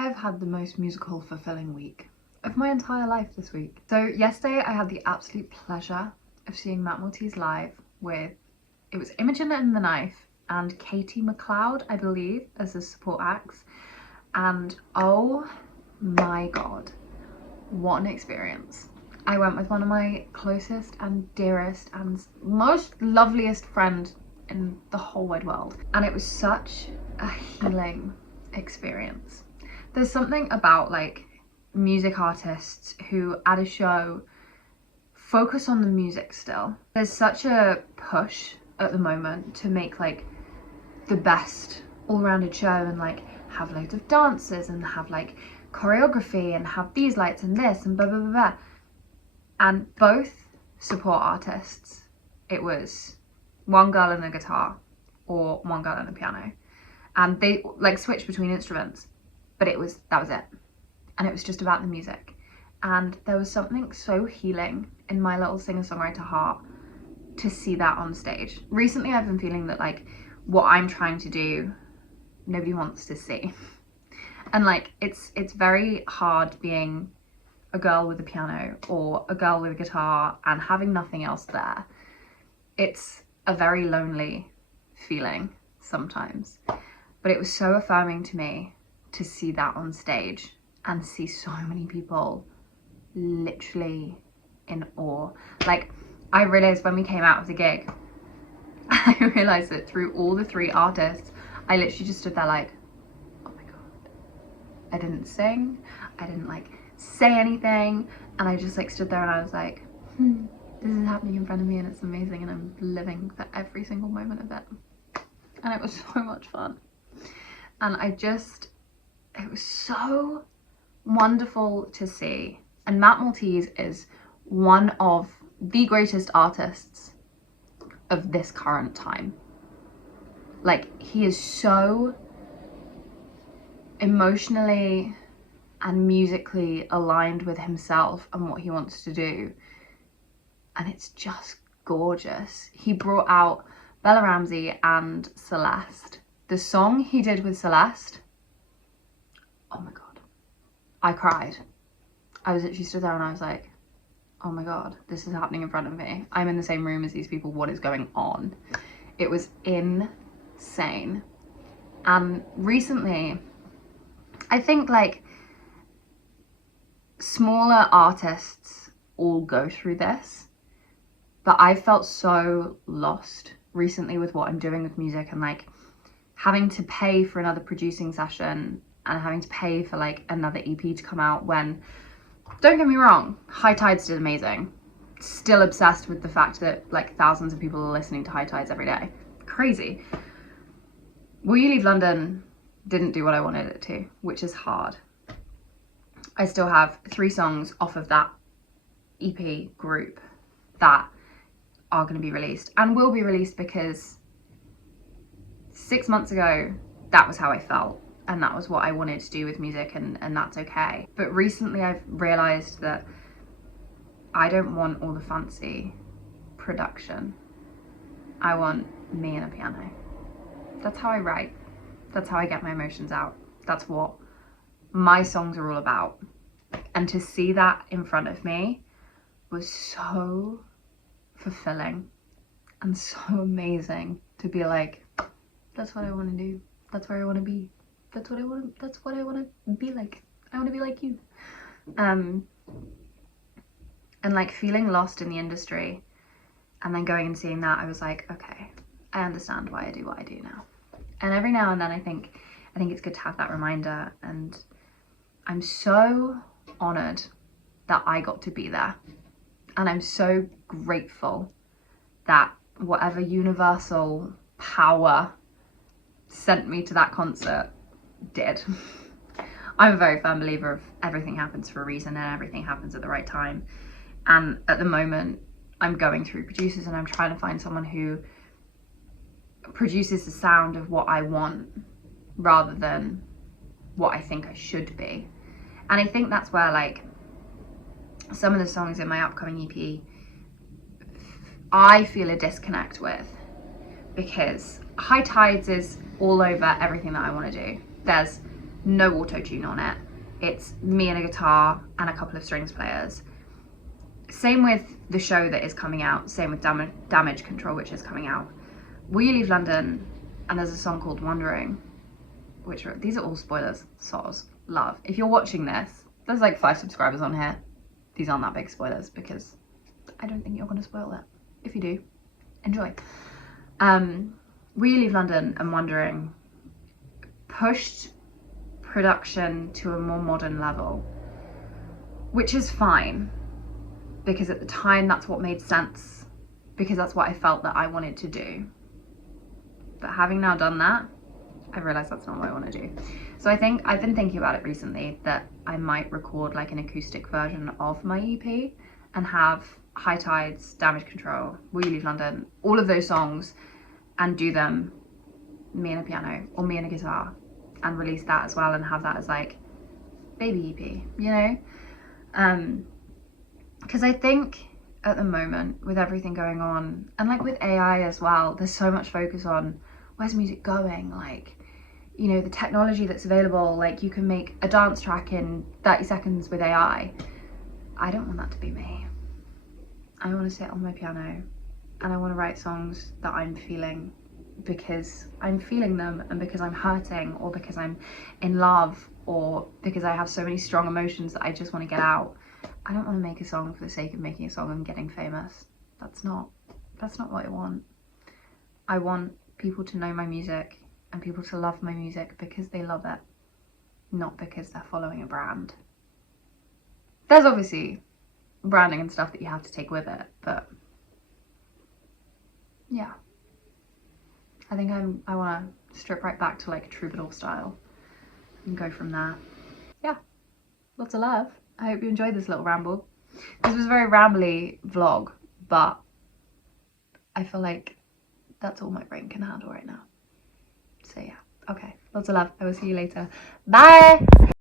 I have had the most musical fulfilling week of my entire life this week. So yesterday I had the absolute pleasure of seeing Maltese live with, it was Imogen and the Knife and Katie McLeod, I believe, as the support acts. And oh my God, what an experience. I went with one of my closest and dearest and most loveliest friend in the whole wide world. And it was such a healing experience. There's something about like music artists who at a show focus on the music still. There's such a push at the moment to make like the best all-rounded show and like have loads of dancers and have like choreography and have these lights and this and blah blah blah blah. And both support artists, it was one girl and a guitar or one girl and a piano, and they like switched between instruments, but that was it. And it was just about the music. And there was something so healing in my little singer-songwriter heart to see that on stage. Recently I've been feeling that like what I'm trying to do, nobody wants to see. And like it's very hard being a girl with a piano or a girl with a guitar and having nothing else there. It's a very lonely feeling sometimes. But it was so affirming to me to see that on stage and see so many people literally in awe. Like, I realized when we came out of the gig, I realized that through all the three artists, I literally just stood there like, oh my God. I didn't sing, I didn't like say anything, and I just like stood there and I was like, this is happening in front of me and it's amazing and I'm living for every single moment of it. And it was so much fun. And it was so wonderful to see. And Matt Maltese is one of the greatest artists of this current time. Like, he is so emotionally and musically aligned with himself and what he wants to do. And it's just gorgeous. He brought out Bella Ramsey and Celeste. The song he did with Celeste, oh my God, I cried. I was literally stood there and I was like, oh my God, this is happening in front of me. I'm in the same room as these people, what is going on? It was insane. And recently, I think like smaller artists all go through this, but I felt so lost recently with what I'm doing with music and like having to pay for another producing session and having to pay for like another EP to come out when, don't get me wrong, High Tides did amazing. Still obsessed with the fact that like thousands of people are listening to High Tides every day. Crazy. Will You Leave London didn't do what I wanted it to, which is hard. I still have 3 songs off of that EP group that are going to be released and will be released because 6 months ago, that was how I felt and that was what I wanted to do with music, and that's okay. But recently I've realized that I don't want all the fancy production. I want me and a piano. That's how I write. That's how I get my emotions out. That's what my songs are all about. And to see that in front of me was so fulfilling and so amazing to be like, that's what I want to do. That's where I want to be. That's what I want to be like. I want to be like you. And like feeling lost in the industry and then going and seeing that, I was like, okay, I understand why I do what I do now. And every now and then I think it's good to have that reminder, and I'm so honored that I got to be there. And I'm so grateful that whatever universal power sent me to that concert did. I'm a very firm believer of everything happens for a reason and everything happens at the right time. And at the moment, I'm going through producers and I'm trying to find someone who produces the sound of what I want rather than what I think I should be. And I think that's where like some of the songs in my upcoming EP I feel a disconnect with, because High Tides is all over everything that I want to do. There's no auto-tune on it. It's me and a guitar and a couple of strings players. Same with the show that is coming out, same with Damage Control, which is coming out. Will You Leave London, and there's a song called Wandering, which are, these are all spoilers, soz, love. If you're watching this, there's like 5 subscribers on here. These aren't that big spoilers because I don't think you're gonna spoil it. If you do, enjoy. Will You Leave London and Wandering pushed production to a more modern level, which is fine, because at the time that's what made sense, because that's what I felt that I wanted to do. But having now done that, I realized that's not what I want to do. So I think I've been thinking about it recently that I might record like an acoustic version of my EP and have High Tides, Damage Control, Will You Leave London, all of those songs, and do them me and a piano or me and a guitar, and release that as well and have that as like baby EP, you know? Because I think at the moment with everything going on, and like with AI as well, there's so much focus on where's music going, like, you know, the technology that's available, like you can make a dance track in 30 seconds with AI. I don't want that to be me. I want to sit on my piano and I want to write songs that I'm feeling, because I'm feeling them and because I'm hurting or because I'm in love or because I have so many strong emotions that I just want to get out. I don't want to make a song for the sake of making a song and getting famous. That's not what I want. I want people to know my music and people to love my music because they love it, not because they're following a brand. There's obviously branding and stuff that you have to take with it, but yeah. I think I want to strip right back to like troubadour style and go from there. Yeah, lots of love. I hope you enjoyed this little ramble. This was a very rambly vlog, but I feel like that's all my brain can handle right now. So yeah, okay, lots of love. I will see you later. Bye!